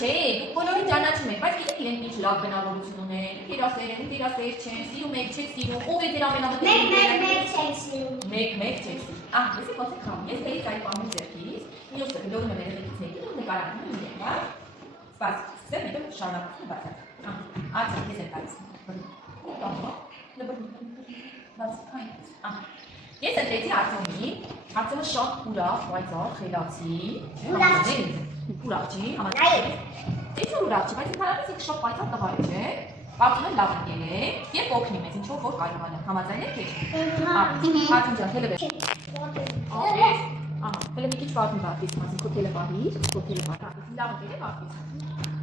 Չէ, բոլորին ճանաչում եք, բայց գիտեք իրենք ինչ լավ բնավորություն ունեն, տիրասեր չեն, սիրում եք, չեք սիրում, ով է դեր ամենամտերիմները։ Մեկ չեք սիրում։ Մեկ չեք սիրում։ Եսի ոնց եք խաղում, ես դերից այդ պահում ձեռքից, մյուսը գլորում եմ երեխեքից ներքին ու նկարանում եմ իրեն, հա։ Սպասի, սկսեմ, հետո շարունակում բացակ։ Արդյոք ես եմ տալիս։ Ես ընտրեցի Արտյոմին, Արտյոմը շատ ուրախ, պայծառ, խելացի, ուրախ չի, համաձայն։ Ինչ որ ուրախ չի, բայց ինքնարավից ինքը շատ պայծառ տղա է, չէ՞։ Կարծում եմ լավ ընկել է եւ օգնի մեզ, ինչ որ կարողանա։ Համաձայն եք եք։ Արտյոմ ջան, թելը բեր։ Ահա, հələ մի քիչ պատմի բարձից, մասին քո թելը բահիր, քո թելը բահիր։ Լավ ընկել է բարձից։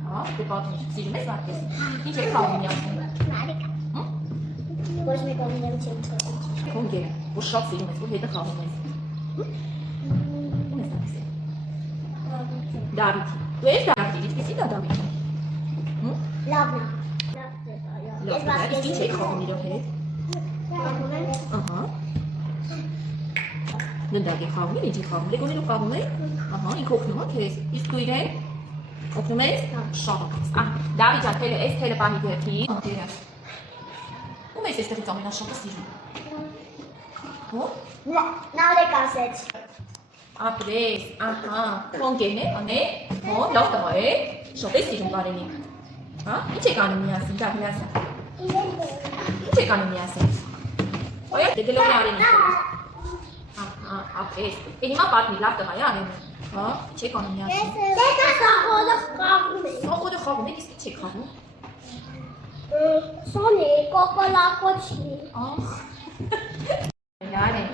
Հա, դե պատմի, սիրում ես բարձից։ Ինչ եք խաղում միասին։ Մարիկա։ Ոչ մեկ օգնել չեմ թողել։ Քոնգերը, որ շատ սիրում ես, որ հետը խաղում ես։ Ո՞ւմ ես տալիս։ Դավիթի։ Դու ես Դավիթի, ինչպեսի դա Դավիթը։ Լավն է։ Լավ, իսկ ինչ եք խաղում իրար հետ։ Ահա։ Ննդակ եք խաղում, ինչ եք խաղում, լեգոներով խաղում եք։ Ահա, ինքը օգնում է քեզ։ Իսկ դու իրեն օգնում ես։ Շատ օգնես։ Դավիթ ջան, թելը, այս թելը բահի դեպի։ Ո՞ւմ ես այստեղից ամենաշատը սիրում։ Ո՞վ։ Նարեկ ասեց։ Ապրես, ահա, քոնգերն է, անե, հո, լավ տղա է, շատ է սիրում Կարենին։ Հա, ինչ եք անում միասին, դա միասին։ Ինչ եք անում միասին։ Ոյա, դե գլորի Արենին։ Ահա, ապրես։ Էն հիմա պատմի, լավ տղա է Արենին։ Հա, ինչ եք անում միասին։ Դե խաղողը խաղում է։ Խաղողը խաղում եք, իսկ ինչ եք խաղում։ Սոնի, կոկոլակոչի։ Ահ։ Արեն։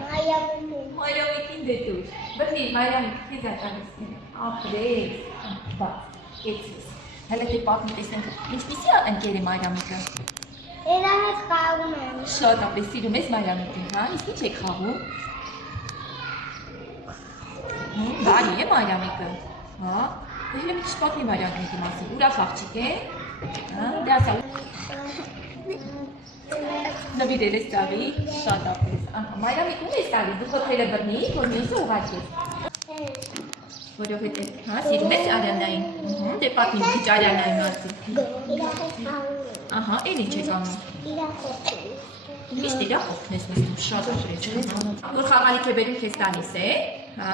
Հայրամիկին դետուր։ Բրդի, հայրամիկ, քեզ է տալիս։ Ապրես։ Բաց, էցիս։ Հələ դե պատմի տեսնենք, ինչպիսի է ընկեր է Մարիամիկը։ Էրա հետ խաղում եմ։ Շատ ապրես սիրում ես Մարիամիկին, հա, իսկ ինչ եք խաղում։ Բարի է Մարիամիկը, հա, հələ մի քիչ պատմի Մարիամիկի մասին, ուրախ աղջիկ է, հա, դե ասա։ Նվիրել ես տավի, շատ ապրես, ահա, Մարիամիկ ում ես տալիս, դու խոթերը բռնի, որ մյուսը ուղարկես։ Որովհետև, հա, սիրում ես Արյանային, դե պատմի մի քիչ Արյանայի մասին։ Ահա, էլ ինչ եք անում։ Միշտ իրար օգնես մեզ, շատ ապրես։ Որ խաղալիք է բերում քեզ տալիս է, հա,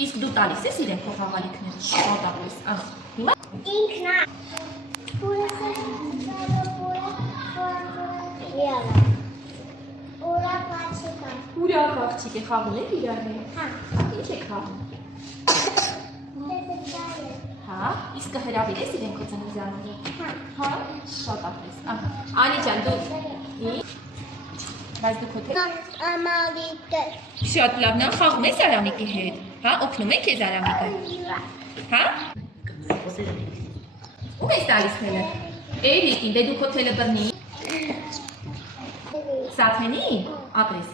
իսկ դու տալիս ես իրեն քո խաղալիքները, շատ ապրես, ահա։ Հիմա Ինքնա։ ուրախ աղջիկ է խաղում եք իրար հետ։ Հա։ Ինչ եք խաղում։ Հա, իսկ կհրավիրես իրեն քո ծննդյանին։ Հա, շատ ապրես։ Ահա, Անի ջան, դու բայց դու քո թե Ամալիկը։ շատ լավն է, խաղում ես Արամիկի հետ։ Հա, օգնում եք քեզ Արամիկը։ Հա։ Ո՞ւմ ես տալիս թելը։ Էրիկին, դե դու քո թելը բռնի։ Սաթենի, ապրես։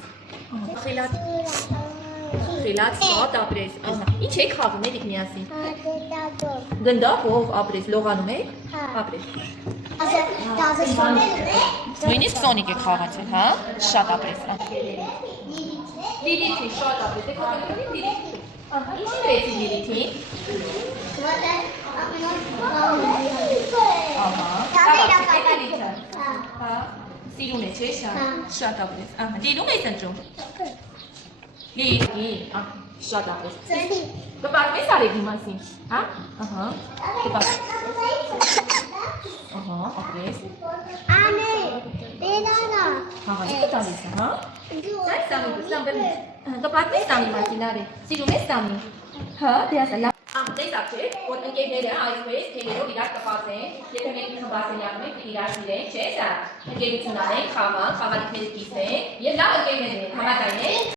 Խելաց, շատ ապրես։ Ահա, ինչ եք խաղում եք միասին։ Գնդակով ապրես, լողանում եք։ Ապրես։ Նույնիսկ Սոնիկ եք խաղացել, հա։ Շատ ապրես։ Լիլիթի, շատ ապրես։ Դե կողմի Լիլիթի։ Ահա, ինչի վեցի Լիլիթի։ Ահա։ Սիրուն է, չէ՞ շատ ապրես։ Ահա, դիլում ես ընտրում։ Լիլիթի, շատ ապրես։ Կպատմես Արեգի մասին, հա։ Ահա։ Կպատմես։ Ահա, ապրես։ Անե, բերանա։ Խաղալիքը տալիս է, հա։ Սա Սամի, Սամ բերնի։ Կպատմես Սամի մասին Արեգ։ Սիրում ես Սամի։ Հա, դե ասա լավ։ Տեսակ չէ, որ ընկերները այսպես թելերով իրար կպած են, եթե մենք խմբասենյակում ենք իրար սիրենք, չէ՞ սա։ Ընկերություն անենք, խաղանք, խաղալիքները կիսենք, եւ լավ ընկերներ ենք, համաձայն եք։